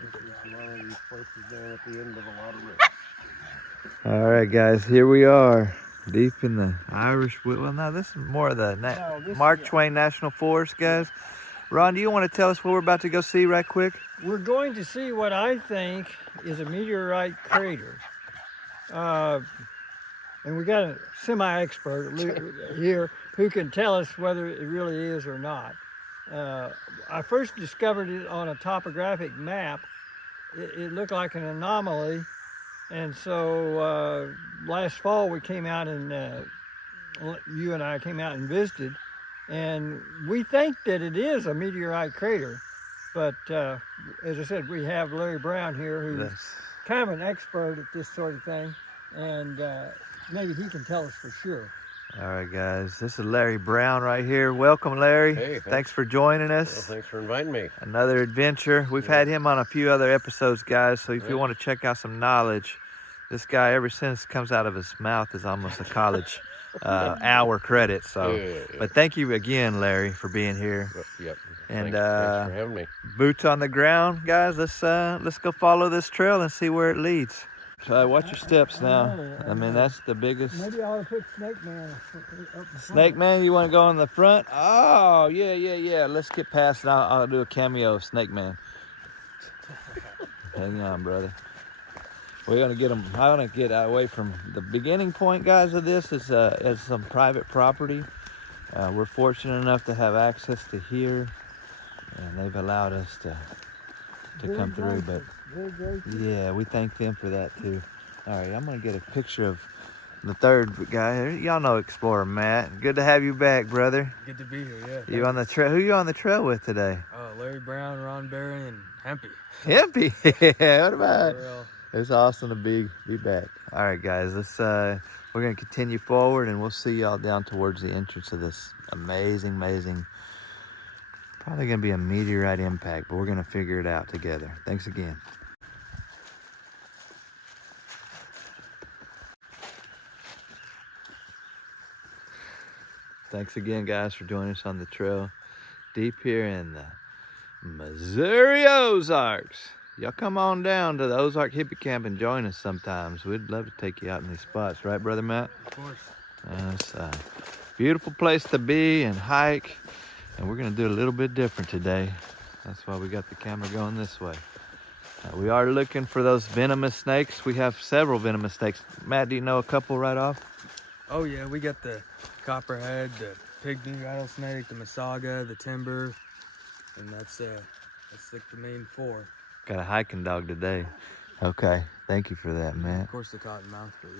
This is one of these places down at the end of a lot of lakes. All right, guys, here we are, deep in the Irish. Well, no, this is more of the Mark Twain National Forest, guys. Ron, do you want to tell us what we're about to go see right quick? We're going to see what I think is a meteorite crater. And we got a semi-expert here who can tell us whether it really is or not. I first discovered it on a topographic map. It looked like an anomaly. And so last fall we came out and you and I came out and visited. And we think that it is a meteorite crater. But as I said, we have Larry Brown here who's kind of an expert at this sort of thing. And maybe he can tell us for sure. All right, guys, this is Larry Brown right here. Welcome, Larry. Hey, thanks for joining us. Well, thanks for inviting me. Another adventure. We've had him on a few other episodes, guys, so if you want to check out some knowledge, this guy, ever since comes out of his mouth, is almost a college hour credit. So, But thank you again, Larry, for being here. Yep. And thanks for having me. Boots on the ground, guys. Let's go follow this trail and see where it leads. So watch your steps now. I mean, that's the biggest. Maybe I ought to put Snake Man up in Snake Man, you want to go in the front? Oh, yeah. Let's get past it. I'll do a cameo of Snake Man. Hang on, brother. We're gonna get them. I want to get away from the beginning point, guys. Of this is some private property. We're fortunate enough to have access to here, and they've allowed us to come through. But yeah, we thank them for that too. All right, I'm gonna get a picture of the third guy. Y'all know Explorer Matt. Good to have you back, brother. Good to be here. Yeah. You on the trail? Who you on the trail with today? Larry Brown, Ron Berry, and Hemppie. Hemppie. Yeah. What about? It's awesome to be back. All right, guys. We're gonna continue forward, and we'll see y'all down towards the entrance of this amazing. Probably gonna be a meteorite impact, but we're gonna figure it out together. Thanks again. Thanks again, guys, for joining us on the trail deep here in the MIssouri Ozarks. Y'all come on down to the Ozark Hippie Camp and join us sometimes. We'd love to take you out in these spots, right, Brother Matt? Of course. It's a beautiful place to be and hike, and we're going to do a little bit different today. That's why we got the camera going this way. We are looking for those venomous snakes. We have several venomous snakes. Matt, do you know a couple right off? Oh yeah, we got the copperhead, the pygmy rattlesnake, the masaga, the timber, and that's like the main four. Got a hiking dog today. Okay, thank you for that, Matt. Of course the cottonmouth, but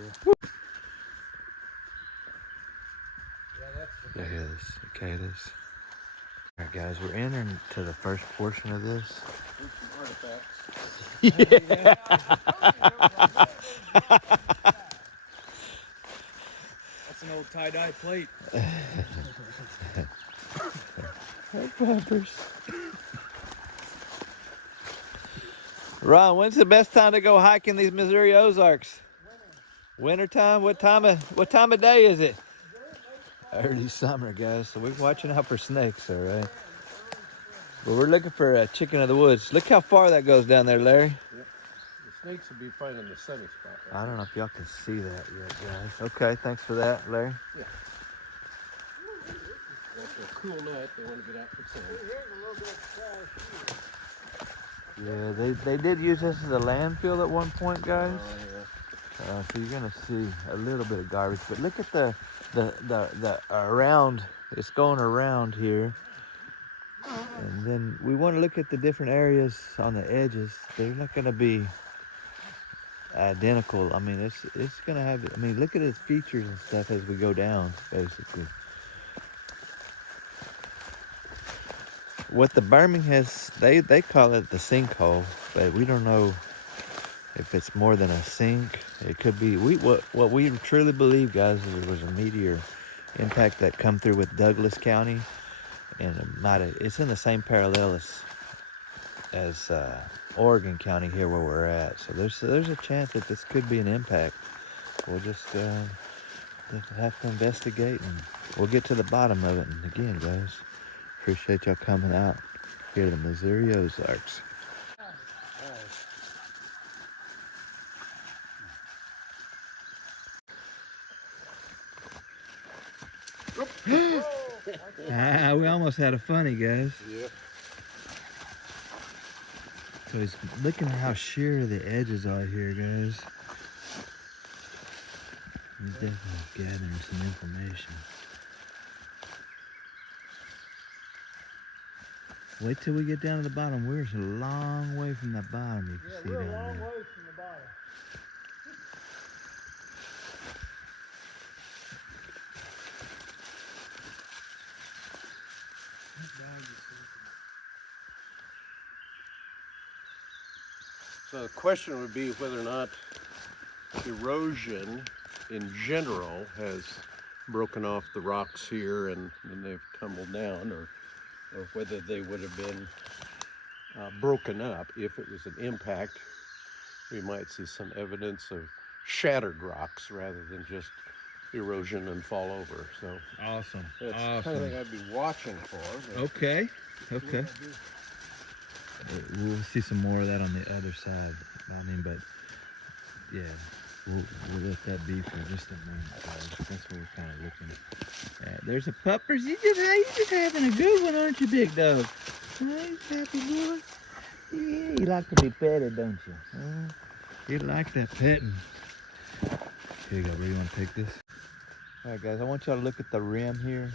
Look at this. Okay, this. All right, guys, we're entering to the first portion of this. Yeah. That's an old tie-dye plate. Hey, Peppers. Ron, when's the best time to go hiking these MIssouri Ozarks? Winter time? What time of day is it? Early summer, guys. So we're watching out for snakes, all right? But we're looking for a chicken of the woods. Look how far that goes down there, Larry. Yep. The snakes would be fine in the sunny spot. I don't know if y'all can see that yet, guys. Okay, thanks for that, Larry. Yeah. After a cool night, they want to get out for sun. Yeah, they did use this as a landfill at one point, guys. Oh, yeah. So you're gonna see a little bit of garbage, but look at the around. It's going around here, and then we want to look at the different areas on the edges. They're not gonna be identical. I mean, it's gonna have. I mean, look at its features and stuff as we go down, basically. What the Birmingham has, they call it the sinkhole, but we don't know if it's more than a sink. It could be. What we truly believe, guys, is there was a meteor impact that come through with Douglas County, and it's in the same parallel as Oregon County here where we're at. So there's a chance that this could be an impact. We'll just have to investigate, and we'll get to the bottom of it. And again, guys, appreciate y'all coming out here to the MIssouri Ozarks. We almost had a funny, guys. Yeah. So he's looking at how sheer the edges are here, guys. He's definitely gathering some information. Wait till we get down to the bottom. We're a long way from the bottom. You can see we're a down long there. ways from the bottom. So the question would be whether or not erosion in general has broken off the rocks here and then they've tumbled down, or whether they would have been broken up. If it was an impact, we might see some evidence of shattered rocks rather than just erosion and fall over. So Awesome. that's the kind of thing I'd be watching for. but- Okay. Okay. We'll see some more of that on the other side. I mean, but yeah, we'll let that be for just a minute, guys. That's what we're kind of looking at. There's a puppers. You just having a good one, aren't you, big dog? Nice, happy boy. Yeah, you like to be petted, don't you? You like that petting. Here you go, bro. You want to take this? All right, guys. I want y'all to look at the rim here.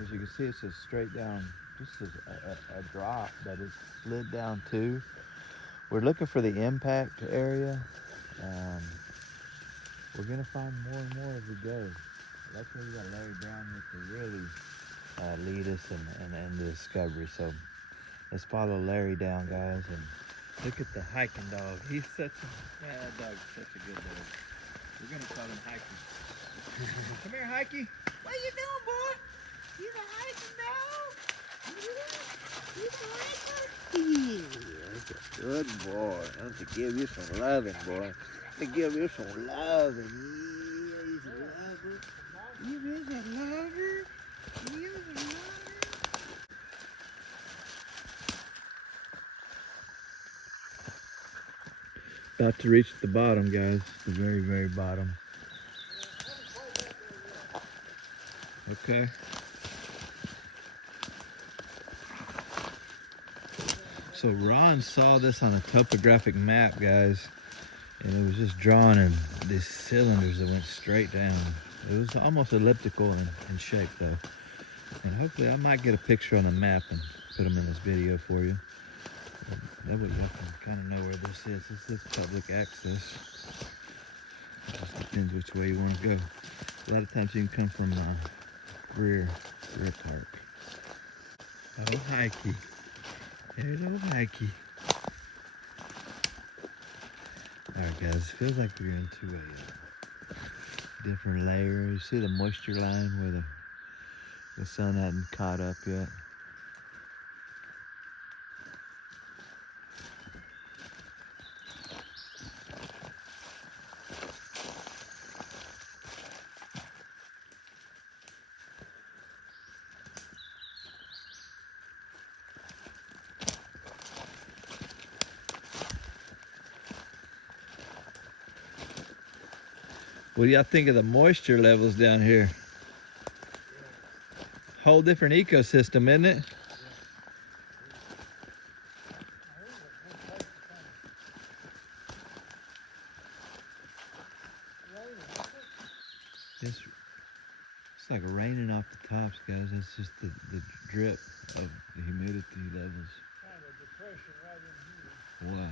As you can see, it's just straight down, just a drop, but it's slid down too. We're looking for the impact area. We're gonna find more and more as we go. That's where we got Larry Brown here to really lead us and the discovery. So let's follow Larry down, guys, and look at the hiking dog. He's such a dog's such a good dog. We're gonna call him Hikey. Come here, Hikey. What you doing, boy? You the hiking dog? You the hiker? Yeah, that's a good boy. I have to give you some loving, boy. To give you some loving. Yeah, he's a lover. You is a lover. You is a lover. About to reach the bottom, guys. The very, very bottom. Okay. So Ron saw this on a topographic map, guys, and it was just drawn in these cylinders that went straight down. It was almost elliptical in shape, though. And hopefully I might get a picture on the map and put them in this video for you. That way y'all can kind of know where this is. This is public access. It just depends which way you want to go. A lot of times you can come from rear park. Oh, hikey. Hello, hikey. Alright, guys, it feels like we're into a different layer. You see the moisture line where the sun hadn't caught up yet. What do y'all think of the moisture levels down here? Whole different ecosystem, isn't it? It's like raining off the tops, guys. It's just the drip of the humidity levels. Kind of a depression right in here. Wow.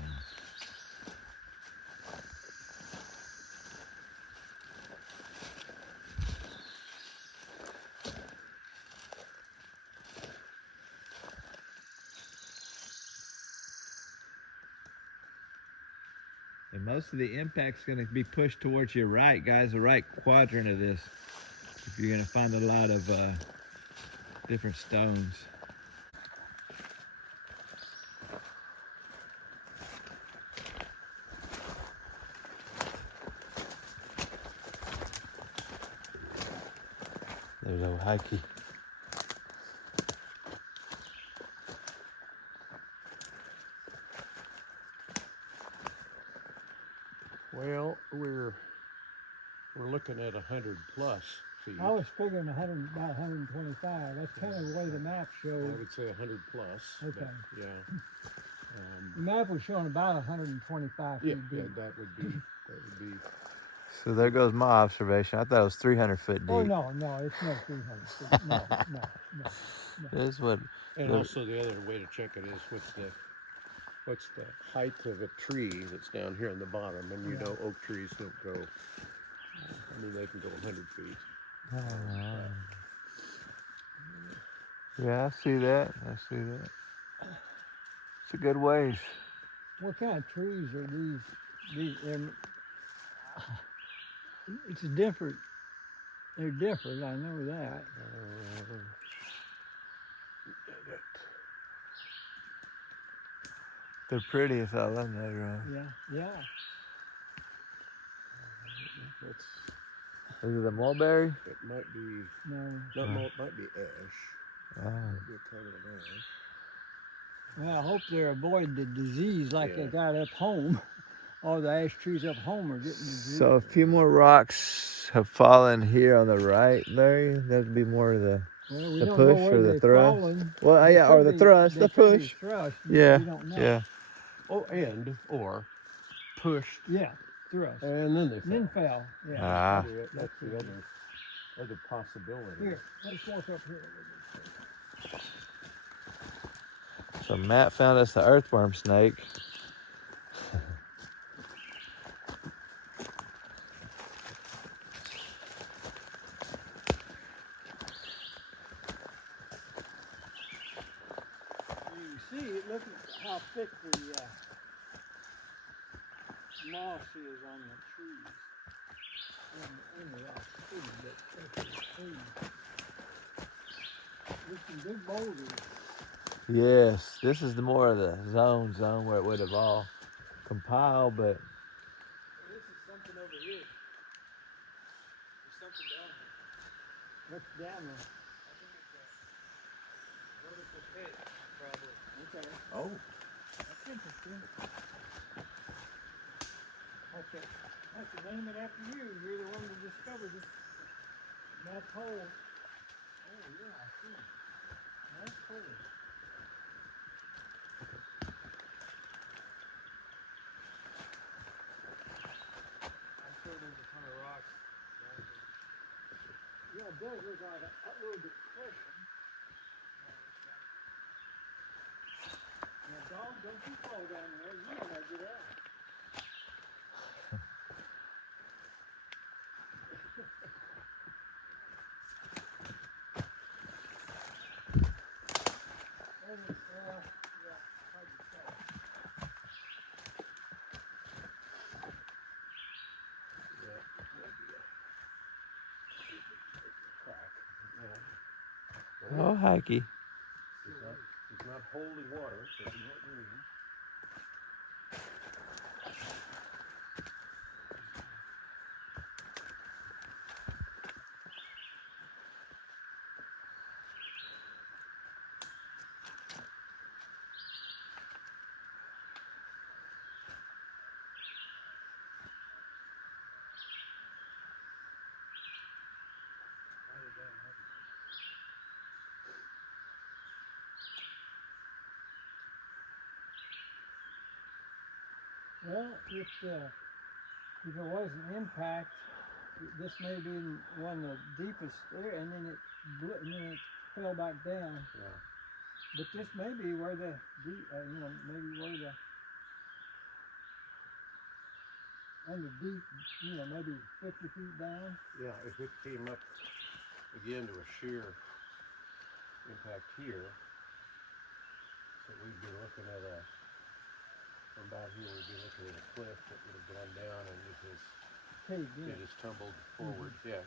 And most of the impact's going to be pushed towards your right, guys, the right quadrant of this. If you're going to find a lot of different stones. There's old Hikey. Well, we're looking at 100 plus feet. I was figuring about 125. That's kind of the way the map I showed. would say 100 plus. Okay. But, yeah. The map was showing about 125 Yeah, feet yeah, deep. that would be. So there goes my observation. I thought it was 300 foot deep. Oh no, it's no 300 feet. No. This is what. And the- also the other way to check it is what's the height of a tree that's down here on the bottom, and you know oak trees don't go. I mean, they can go 100 feet. Yeah, I see that. It's a good ways. What kind of trees are these? It's different. They're different. I know that. They're pretty as all I know, right? Yeah. That's, Is it a mulberry? it might be. No. It might be ash. Might be a kind of an ash. Well, I hope they're avoiding the disease like they Yeah. got up home. All the ash trees up home are getting disease. So a few more rocks have fallen here on the right, Larry. That'd be more of the Well, we the don't push know where or the they've thrust. fallen. Well, They yeah, could or the be- thrust, they the could be push. thrust. Yeah, We don't know. yeah. Oh, or pushed, Yeah, thrust. and then they fell. And then fell. Yeah. Ah, That's the other possibility. Here, let us walk up here. so Matt found us the earthworm snake. You can see it. Look at how thick the moss is on the trees. In the rock too, but that's the trees. There's some big boulders. Yes, this is the more of the zone where it would have all compiled, but This is something over here. There's something down here. What's down there? I think it's a vertical pit, probably. Okay. Oh, That's interesting. Okay. I should name it after you. You're the one that discovered it. Matt's hole. Oh, yeah, I see. Matt's hole. I'm sure there's a ton of rocks down here. Yeah, it does look like a little depression. Now, dog, don't you fall down there. You don't want to get out. Hard to tell. oh, hikey. it's not holy water, so it's not green. Well, if it was an impact, this may be one of the deepest there, and then it fell back down. Yeah. But this may be where maybe where the under deep, maybe 50 feet down. Yeah, if it came up again to a shear impact here, so we'd be looking at from about here, we'd be looking at a cliff that would have gone down and it has tumbled forward. Yeah,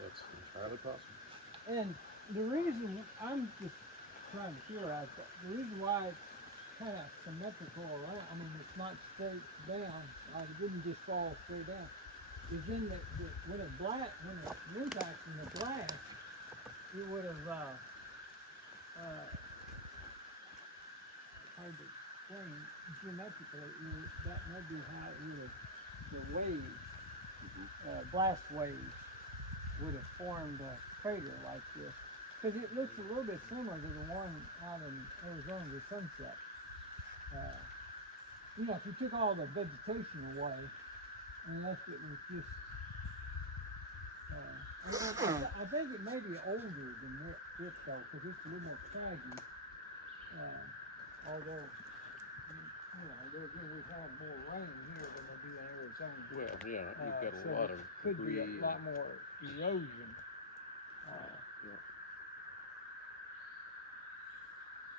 that's entirely possible. And the reason I'm just trying to figure out the reason why it's kind of symmetrical around, I mean it's not straight down, it didn't just fall straight down, is in when it impacts in the blast, it would have hard to explain geometrically, that'd be how the waves, blast waves, would have formed a crater like this. Because it looks a little bit similar to the one out in Arizona, the Sunset. You know, if you took all the vegetation away and left it with just, I think it may be older than it though, because it's a little more craggy. Although, you know, there again, we have more rain here than they do in Arizona. Well, yeah, you've got a So lot there of could be debris. a lot more erosion.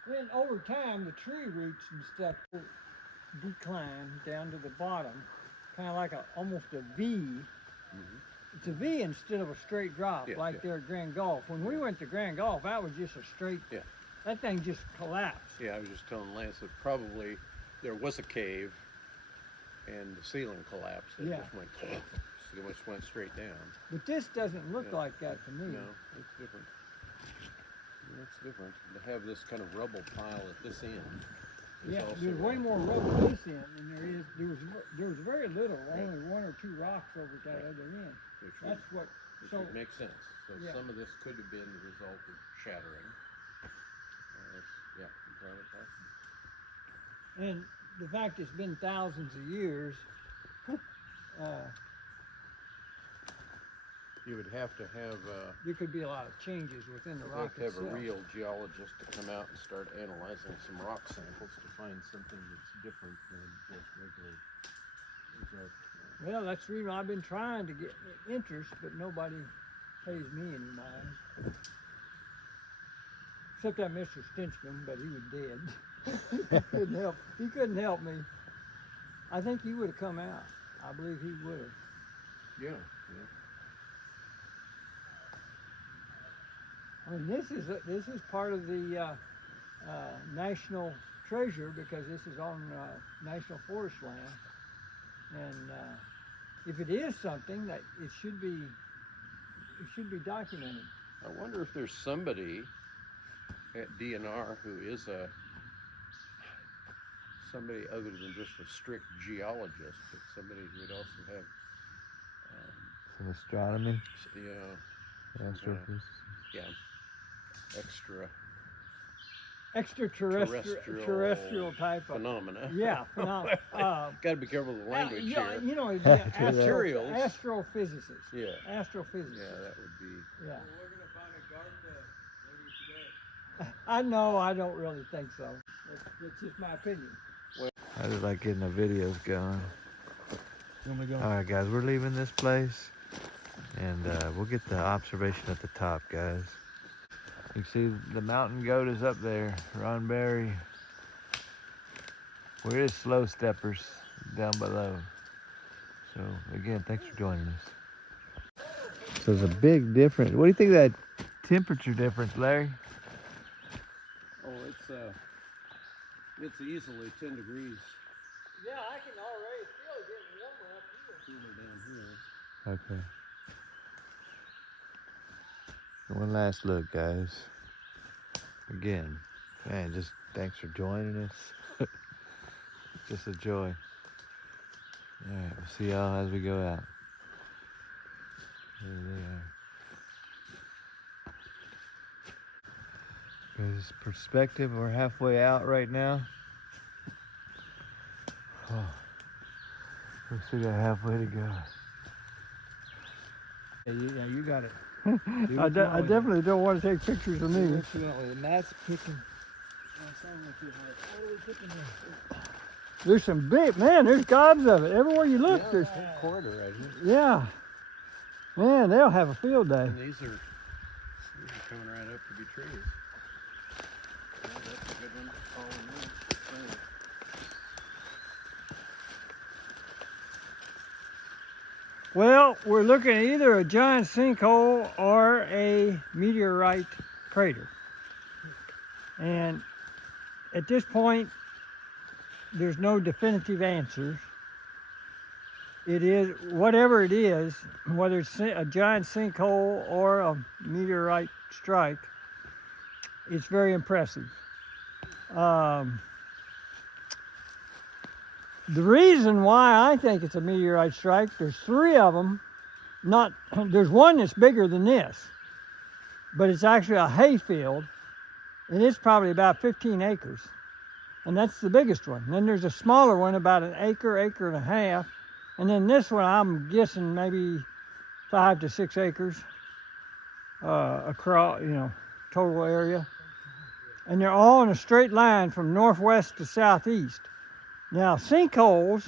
Then over time, the tree roots and stuff decline down to the bottom, kind of like almost a V. It's a V instead of a straight drop, like there at Grand Gulf. When we went to Grand Gulf, that was just a straight. That thing just collapsed. Yeah, I was just telling Lance that probably there was a cave, and the ceiling collapsed. It just went straight down. But this doesn't look like that to me. No, it's different. It's different. To have this kind of rubble pile at this end. There's way more rubble at this end than there was very little, only one or two rocks over at that other end. That's what. So it makes sense. So some of this could have been the result of shattering. Entirely possible. And the fact it's been thousands of years. You would have to have. There could be a lot of changes within the rock have itself. a real geologist to come out and start analyzing some rock samples to find something that's different than just regular Ozark. Well, that's the reason I've been trying to get interest, but nobody pays me any mind. Except that Mr. Stinchman, but he was dead. He couldn't help me. I think he would have come out. I believe he would have. Yeah. I mean, this is part of the national treasure because this is on national forest land, and if it is something that it should be documented. I wonder if there's somebody at DNR who is somebody other than just a strict geologist, but somebody who would also have some astronomy. Astrophysics. Extraterrestrial type of phenomena. Yeah, phenomena. Got to be careful with the language here. You know, Materials. Astrophysicists. Yeah. Astrophysicists. Yeah, that would be. Yeah. Well, we're gonna find a garden later today. I know. I don't really think so. That's just my opinion. I just like getting the videos going. You want me to go? All right, guys, we're leaving this place, and we'll get the observation at the top, guys. You can see the mountain goat is up there, Ron Berry. We're just slow steppers down below. So again, thanks for joining us. So there's a big difference. What do you think of that temperature difference, Larry? Oh, it's easily 10 degrees Yeah, I can already feel it getting warmer up here. cooler down here. Okay. One last look, guys. Again, man, just thanks for joining us. Just a joy. All right, we'll see y'all as we go out. There they are. Guys, perspective, we're halfway out right now. Oh, we still got halfway to go. Yeah, you got it. I I definitely don't want to take pictures of me. The gnat's picking. There's some big, man, there's gobs of it. Everywhere you look, there's, Corridor right here. yeah. Man, they'll have a field day. And these are coming right up to be trees. Yeah, that's a good one to call them in. Well, we're looking at either a giant sinkhole or a meteorite crater. And at this point, there's no definitive answers. It is, whatever it is, whether it's a giant sinkhole or a meteorite strike, it's very impressive. The reason why I think it's a meteorite strike, there's 3 of them. There's one that's bigger than this, but it's actually a hay field, and it's probably about 15 acres. And that's the biggest one. Then there's a smaller one, about an acre, acre and a half. And then this one, I'm guessing maybe 5 to 6 acres across, total area. And they're all in a straight line from northwest to southeast. Now, sinkholes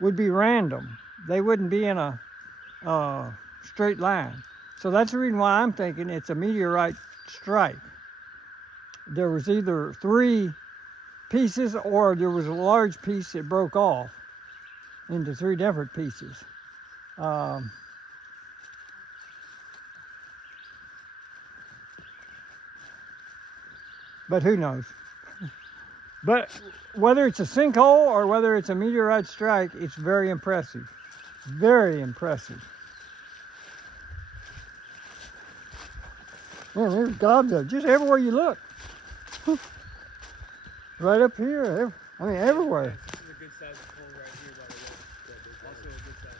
would be random. They wouldn't be in a straight line. So that's the reason why I'm thinking it's a meteorite strike. There was either 3 pieces, or there was a large piece that broke off into 3 different pieces. But who knows? But whether it's a sinkhole or whether it's a meteorite strike, it's very impressive. Very impressive. Man, there's gobs of it just everywhere you look. Right up here, everywhere. This is a good size hole right here, by the way. Also a good size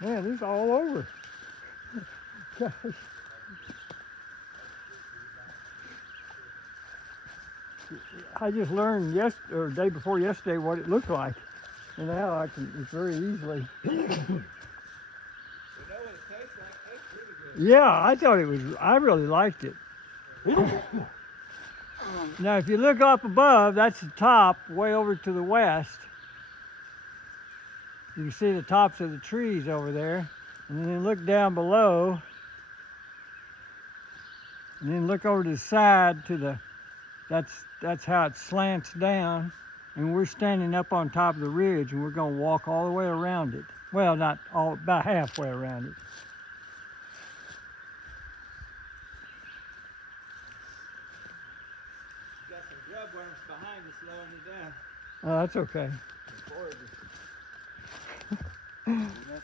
one. Man, this is all over. Gosh. I just learned day before yesterday what it looked like, and now it's very easily. Yeah, I really liked it. Now, if you look up above, that's the top, way over to the west. You can see the tops of the trees over there. And then look down below. And then look over to the side that's how it slants down. And we're standing up on top of the ridge, and we're going to walk all the way around it. Well, not all, about halfway around it. Got some grub worms behind us slowing you down. Oh, that's okay.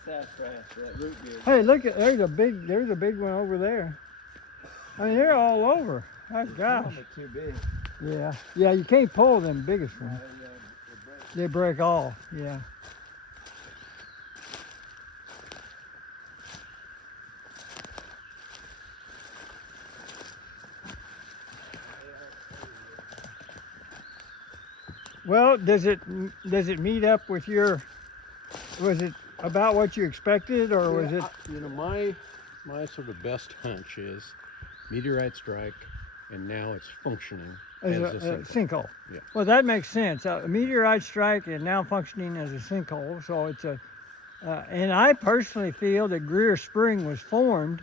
That's that root beer. Hey, look at there's a big one over there. I mean, they're all over. My gosh. Too big. Yeah, you can't pull them biggest ones. They break off. Yeah. Well, does it meet up with was it about what you expected, or was it? My sort of best hunch is meteorite strike, and now it's functioning As as a a sinkhole. Yeah. Well, that makes sense. A meteorite strike and now functioning as a sinkhole. So it's and I personally feel that Greer Spring was formed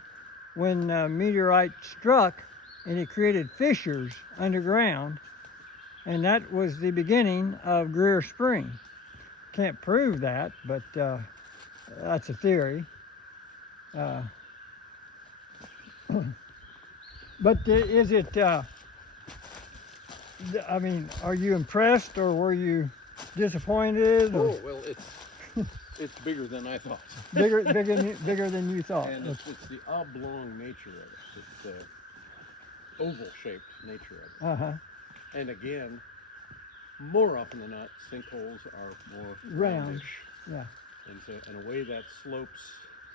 when meteorite struck, and it created fissures underground, and that was the beginning of Greer Spring. Can't prove that, but that's a theory. But is it? I mean, are you impressed, or were you disappointed? Or Oh well, it's bigger than I thought. bigger than you thought. And it's the oblong nature of it. It's oval-shaped nature of it. Uh-huh. And again, more often than not, sinkholes are more Round. roundish. Yeah. And so, in a way that slopes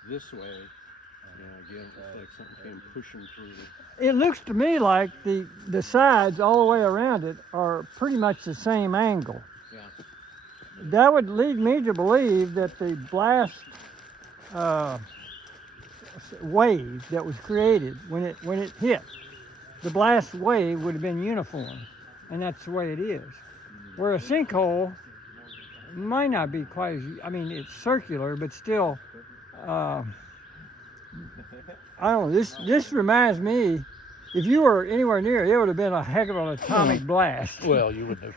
this way, again, it's like something came pushing through. It looks to me like the sides all the way around it are pretty much the same angle. Yeah. That would lead me to believe that the blast wave that was created when it hit, the blast wave would have been uniform, and that's the way it is. Where a sinkhole might not be quite as, I mean, it's circular, but still, I don't know, this reminds me, if you were anywhere near it, it would have been a heck of an atomic blast. Well, you wouldn't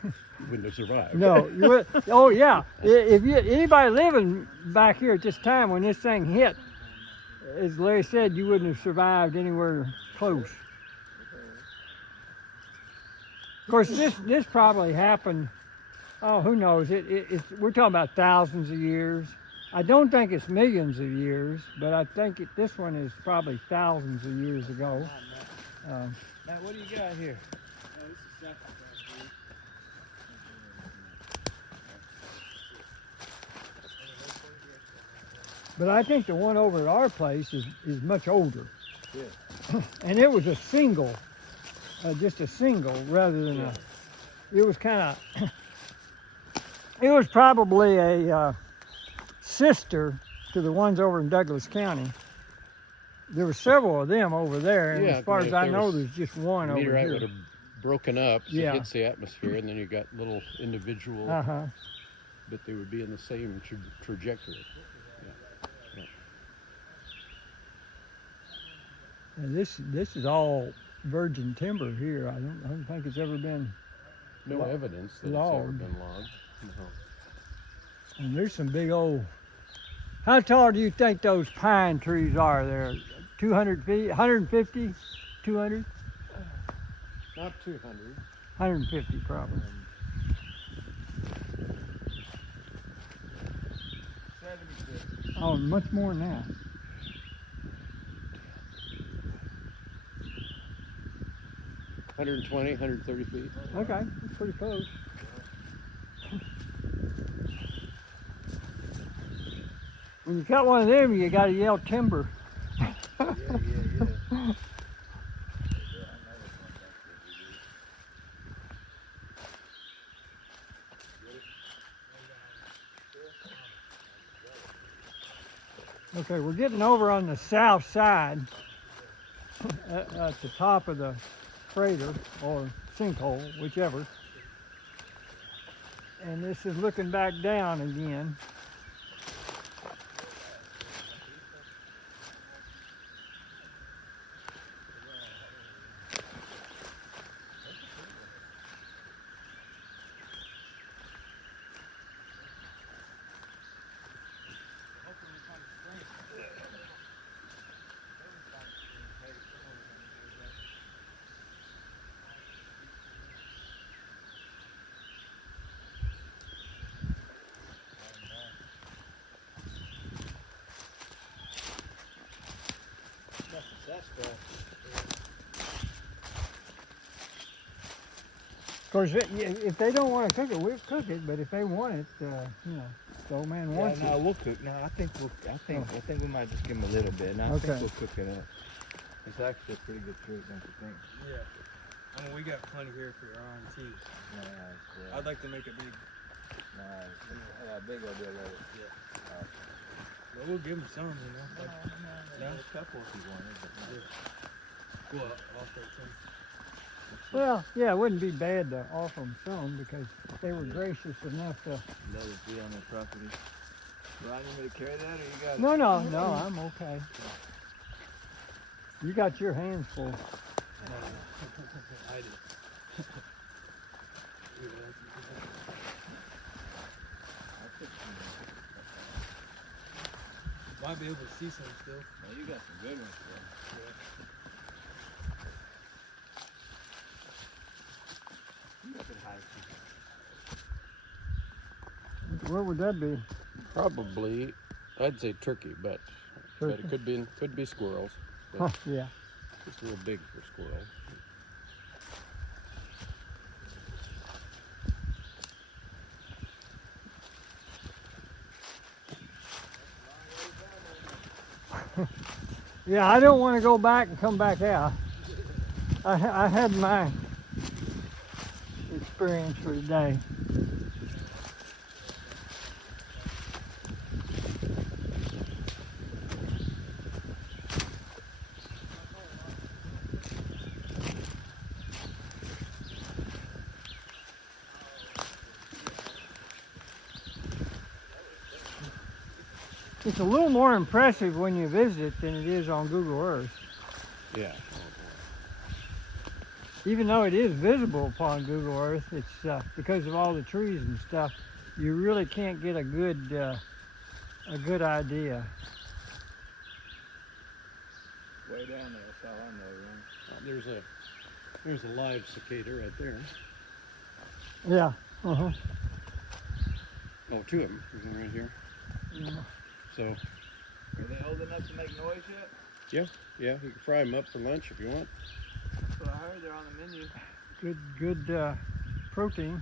have survived. No, you would, oh yeah, if anybody living back here at this time when this thing hit, as Larry said, you wouldn't have survived anywhere close. Of course, this probably happened, oh, who knows, we're talking about thousands of years. I don't think it's millions of years, but I think this one is probably thousands of years ago. Matt, what do you got here? But I think the one over at our place is much older. Yeah. And it was a single, just a single rather than Yeah. it was kind of, it was probably a sister to the ones over in Douglas County. There were several of them over there, and Yeah, as far but as if I there know, was there's just one over Meteorite would here. have broken up, so Yeah. it hits the atmosphere, and then you got little individual, Uh-huh. but they would be in the same trajectory. And this is all virgin timber here. I don't think it's ever been. No evidence that it's ever Logged. been logged. No. And there's some big old. How tall do you think those pine trees are there? 200 feet, 150, 200, Not 200. 150 probably. 76. Oh, much more than that. Um, 120, 130 feet. Okay, that's pretty close. When you cut one of them, you got to yell timber. Yeah. Okay, we're getting over on the south side at the top of the crater or sinkhole, whichever. And this is looking back down again. Of course, if they don't want to cook it, we'll cook it. But if they want it, the old man wants No, it. we'll cook. No, I think we might just give him a little bit. And I Okay. think we'll cook it up. It's actually a pretty good trick, don't you think? Yeah. I mean, we got plenty here for our own team. Nice. I'd like to make a big, big idea of it. but we'll give them some, you know. Like, No, a couple if you wanted, but no. well, all 13. Well, yeah, it wouldn't be bad to offer them some because they were gracious enough to. Let it be on their property. Brian, you want me to carry that or you got it? No, I'm okay. You got your hands full. I do. Might be able to see some still. Well, you got some good ones, bro. Where would that be? Probably, I'd say turkey, but Turkey? it could be squirrels. But Huh, yeah. it's a little big for squirrels. Yeah, I don't want to go back and come back out. I had my experience for today. It's a little more impressive when you visit than it is on Google Earth. Yeah. Even though it is visible upon Google Earth, it's because of all the trees and stuff. You really can't get a good idea. Way down there, that's all I know, Ron. There's a live cicada right there. Yeah. Uh-huh. Oh, two of them. There's one right here. Yeah. So Are they old enough to make noise yet? yeah, you can fry them up for lunch if you want. That's what I heard. They're on the menu. Good protein.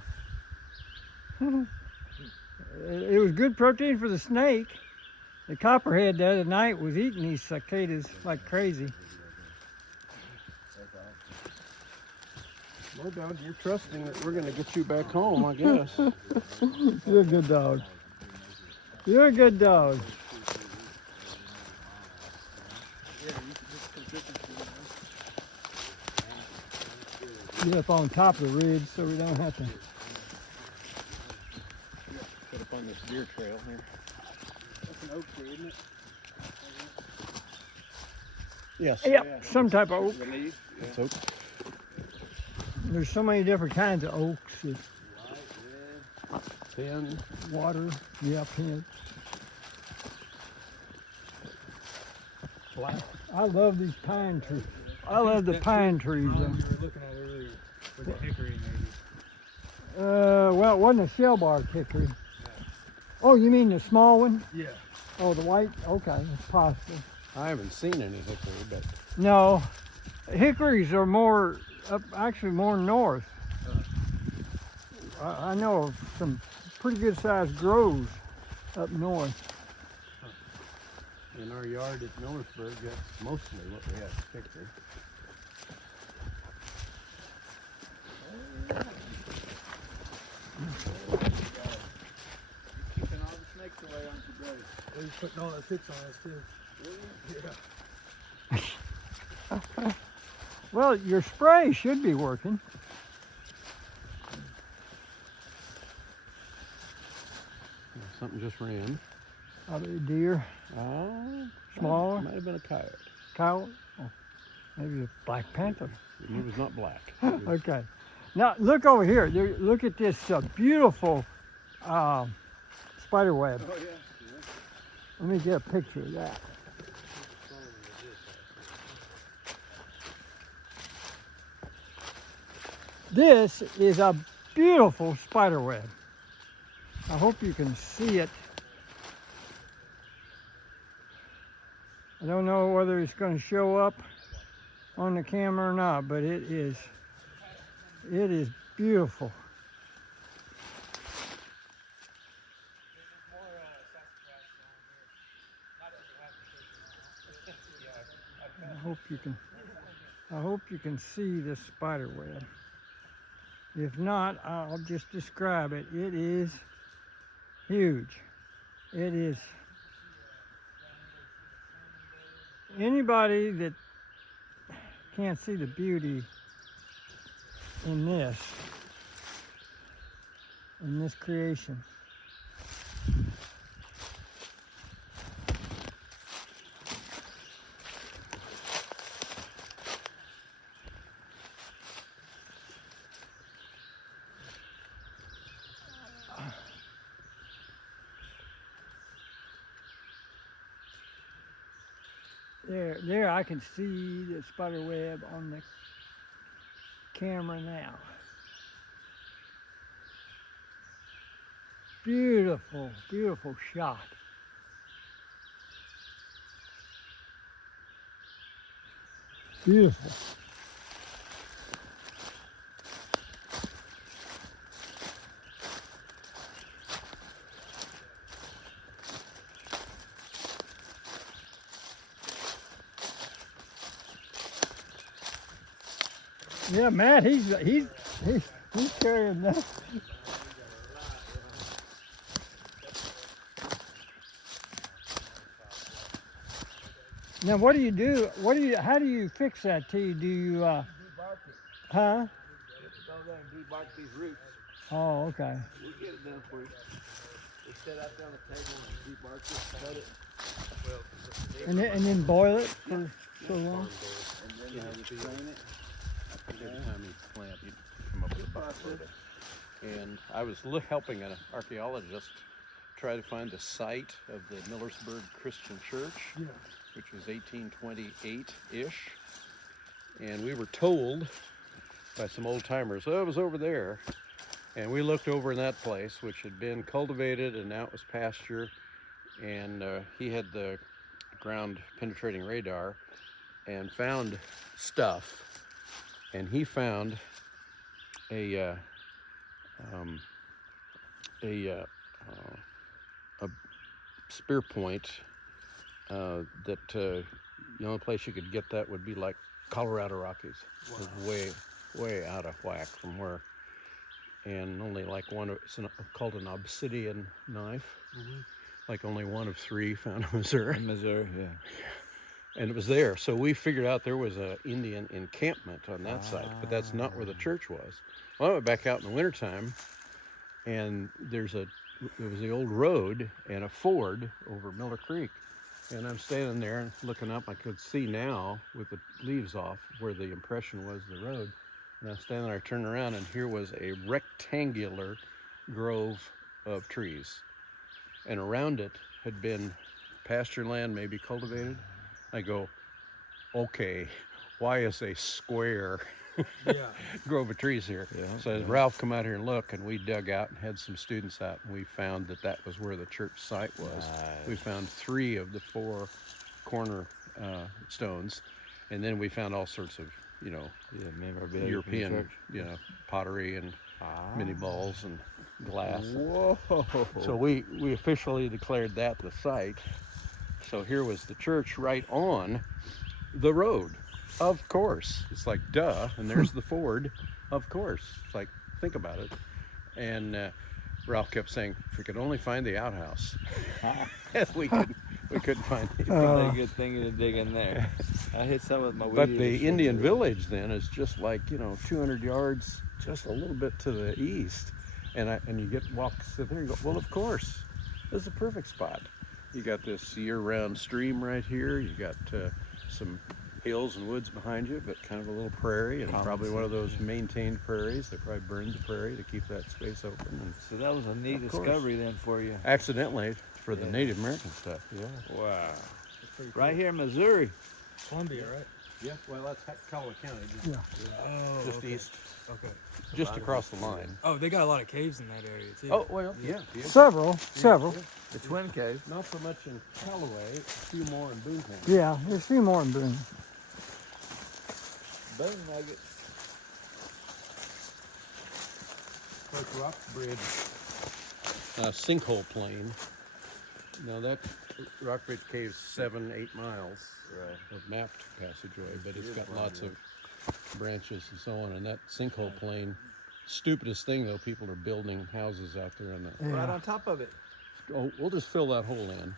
It was good protein for the snake. The copperhead the other night was eating these cicadas like crazy. No doubt you're trusting that we're going to get you back home, I guess. You're a good dog. You're a good dog. Get up on top of the ridge so we don't have to. Put up on this deer trail here. That's an oak tree, isn't it? Yes. Yep, some type of oak. It's oak. There's so many different kinds of oaks. It's Thin. water, pin. Black. I love these pine trees. I love the pine trees. The one you were looking at earlier with the hickory, maybe. Well, it wasn't a shellbark hickory. Oh, you mean the small one? Yeah. Oh, the white? Okay, it's possible. I haven't seen any hickory, but No, hickories are more actually more north. I know of some pretty good sized groves up north. in our yard at Millersburg, that's mostly what we have hickory. Keeping all the snakes away, aren't you, brother? He's putting all that fix on us, too. Yeah. Well, your spray should be working. Something just ran. Are they deer? Oh, Small? might have been a coyote. Cow? Oh, maybe a black panther. And it was not black. It was- Okay. Now look over here. Look at this beautiful spider web. Oh, yeah. Let me get a picture of that. This is a beautiful spider web. I hope you can see it. I don't know whether it's going to show up on the camera or not, but it is beautiful. I hope you can see this spider web. If not, I'll just describe it. It is huge. It is. Anybody that can't see the beauty in this creation. There I can see the spider web on the camera now. Beautiful, beautiful shot. Beautiful. Yeah, Matt, he's carrying that. Now, what do you do? How do you fix that tea? Do you, Debark it. huh? Go there and debark these roots. Oh, okay. We'll get it done for you. We set out there on the table and debark it, cut it. And then boil it for so long? And then you strain it. Every time you plant, you come up with a bucket. And I was helping an archaeologist try to find the site of the Millersburg Christian Church, which was 1828-ish. And we were told by some old timers, oh, it was over there. And we looked over in that place, which had been cultivated and now it was pasture. and he had the ground penetrating radar and found stuff. And he found a spear point that the only place you could get that would be like Colorado Rockies. Wow. It was way out of whack from where, and only like one of, it's called an obsidian knife. Mm-hmm. Like only one of 3 found in Missouri. In Missouri, yeah. And it was there. So we figured out there was an Indian encampment on that site, but that's not where the church was. Well, I went back out in the wintertime, and there was the old road and a ford over Miller Creek. And I'm standing there and looking up. I could see now with the leaves off where the impression was the road. And I'm standing there, I turned around, and here was a rectangular grove of trees. And around it had been pasture land, maybe cultivated. I go, okay, why is a square grove of trees here? Yeah, So as Ralph come out here and look, and we dug out and had some students out, and we found that was where the church site was. Nice. We found 3 of the 4 corner stones, and then we found all sorts of, memorabilia European, pottery and mini balls and glass. Whoa. So we officially declared that the site. So here was the church right on the road. Of course. It's like, duh. And there's the ford. Of course. It's like, think about it. And Ralph kept saying, if we could only find the outhouse. we couldn't find it. Probably a good thing to dig in there. I hit some with my weed But eater the shit. Indian village then is just like, 200 yards, just a little bit to the east. And you walk there, you go, well, of course. This is a perfect spot. You got this year-round stream right here. You got some hills and woods behind you, but kind of a little prairie, and probably one of those maintained prairies. They probably burned the prairie to keep that space open. And So that was a neat Of course. discovery then for you. accidentally for the Yeah. Native American stuff. Yeah. Wow. Pretty cool. Right here in Missouri. Columbia, right? Yeah. Well, that's Caldwell County, Oh, just okay. east, Okay. just across the line. Oh, they got a lot of caves in that area too. Oh well, yeah. Several. The Twin Cave. Not so much in Callaway, a few more in Boone County. Yeah, there's a few more in Boone. Boom nuggets. Like Rock Bridge, sinkhole plain. Now that Rock Bridge cave's 7-8 miles of mapped passageway, but it's got lots of branches and so on. And that sinkhole plain, stupidest thing though, people are building houses out there on that. Yeah. Right on top of it. Oh, we'll just fill that hole in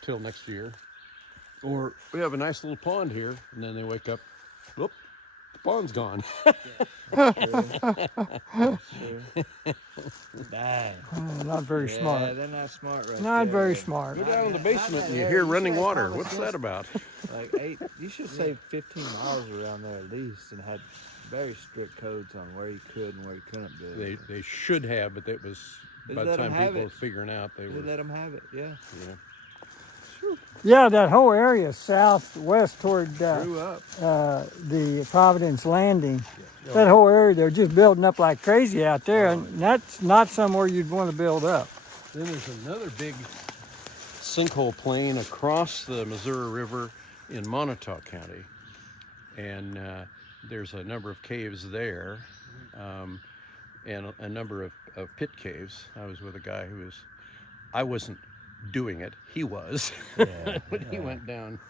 till next year. Or we have a nice little pond here, and then they wake up, whoop, the pond's gone. Dang. Not very Yeah, smart. they're not smart right Not there. very smart. Go down in the Not basement that and you area. hear You running should water. probably What's that about? Like 8, you should say 15 miles around there at least, and had very strict codes on where you could and where you couldn't build. They should have, but it was They by the let 'em time have people it. were figuring out they They were. let them have it, yeah. Yeah, that whole area southwest toward Grew up. the Providence Landing. That whole area, they're just building up like crazy out there, and that's not somewhere you'd want to build up. Then there's another big sinkhole plain across the Missouri River in Montauk County, and there's a number of caves there, and a number of pit caves. I was with a guy who was, I wasn't doing it, he was, Yeah, but he went down,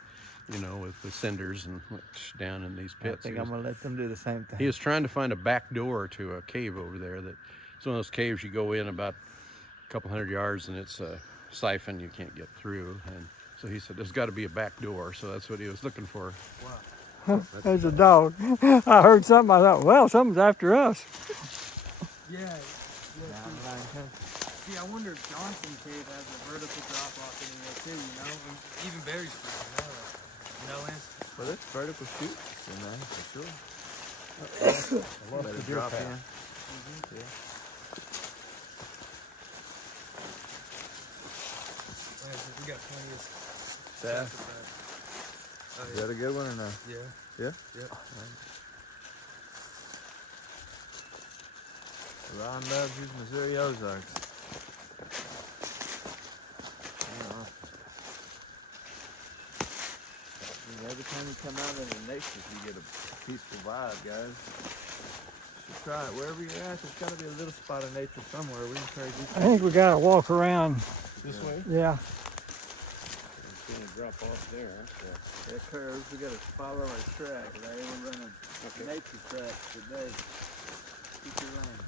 with the cinders and went down in these I pits. think He I'm was- going to let them do the same thing. He was trying to find a back door to a cave over there. It's one of those caves you go in about a couple hundred yards and it's a siphon you can't get through. And so he said, there's got to be a back door. So that's what he was looking for. There's a dog. I heard something. I thought, well, something's after us. Yeah. Mountain lion country. See, I wonder if Johnson Cave has a vertical drop off in there too, and even Berry Spring, Lance? Well, it's vertical shoots in there for sure. I lost Let the it deer drop path. in. Yeah. Lance, we got plenty of Staff, stuff is that a good one or no? Yeah. Yeah? Yep. Ron loves his Missouri Ozarks. Yeah, Every time you come out into nature, you get a peaceful vibe, guys. You should try it wherever you're at. There's got to be a little spot of nature somewhere. We encourage you. I think we gotta walk around. This way? Yeah. It's gonna drop off there. So. That curves. We got to follow our track. Larry, we're running nature tracks today. Keep your lane.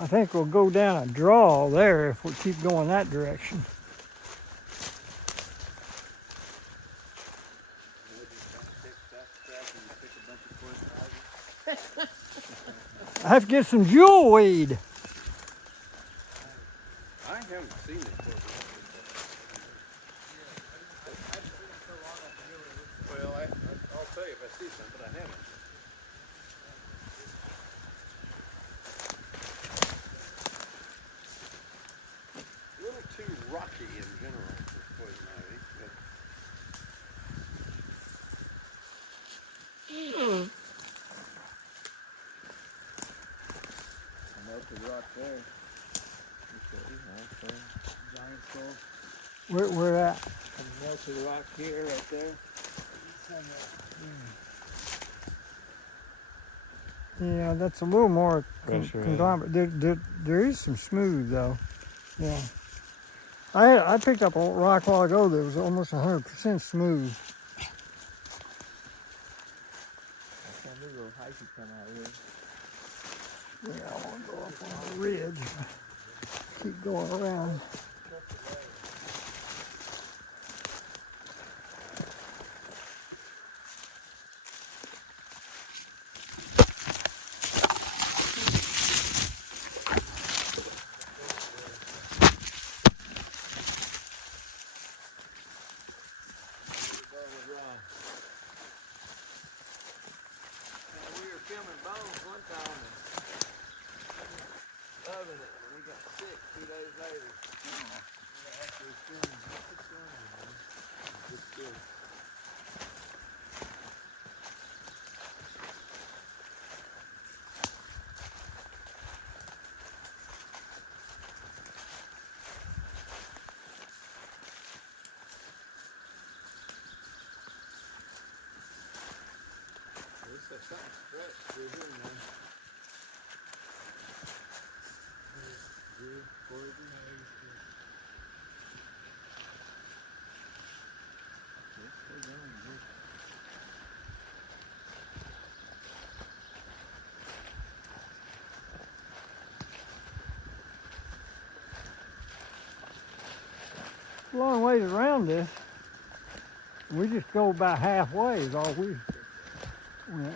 I think we'll go down a draw there if we keep going that direction. I have to get some jewel weed. I haven't seen it before. Well, I'll tell you if I see some, but I haven't. A little too rocky in general for poison ivy. Melted rock there. Giant skull. Where at? Melted rock here, right there. Yeah, that's a little more Pressure, conglomerate. There is some smooth though. Yeah. I picked up a rock a while ago that was almost 100% smooth. Some little hikey come out here. Yeah, I want to go up on the ridge. Keep going around. We were filming bones one time and loving it, and we got sick 2 days later. After we filmed, what's wrong with you, man? It's good. Looks like something stretched through here, man. A long ways around this. We just go about halfway is all we went.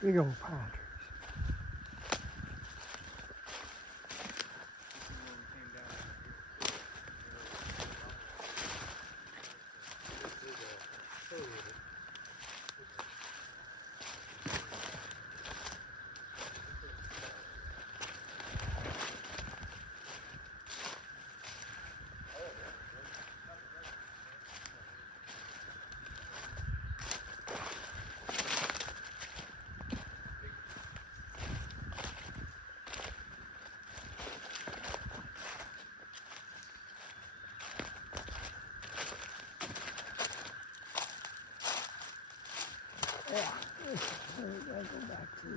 Big old pine trees. Yeah, I go back to.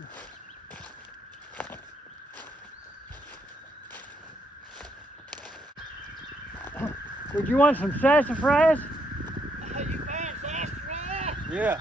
Would you want some sassafras? You found sassafras? Yeah.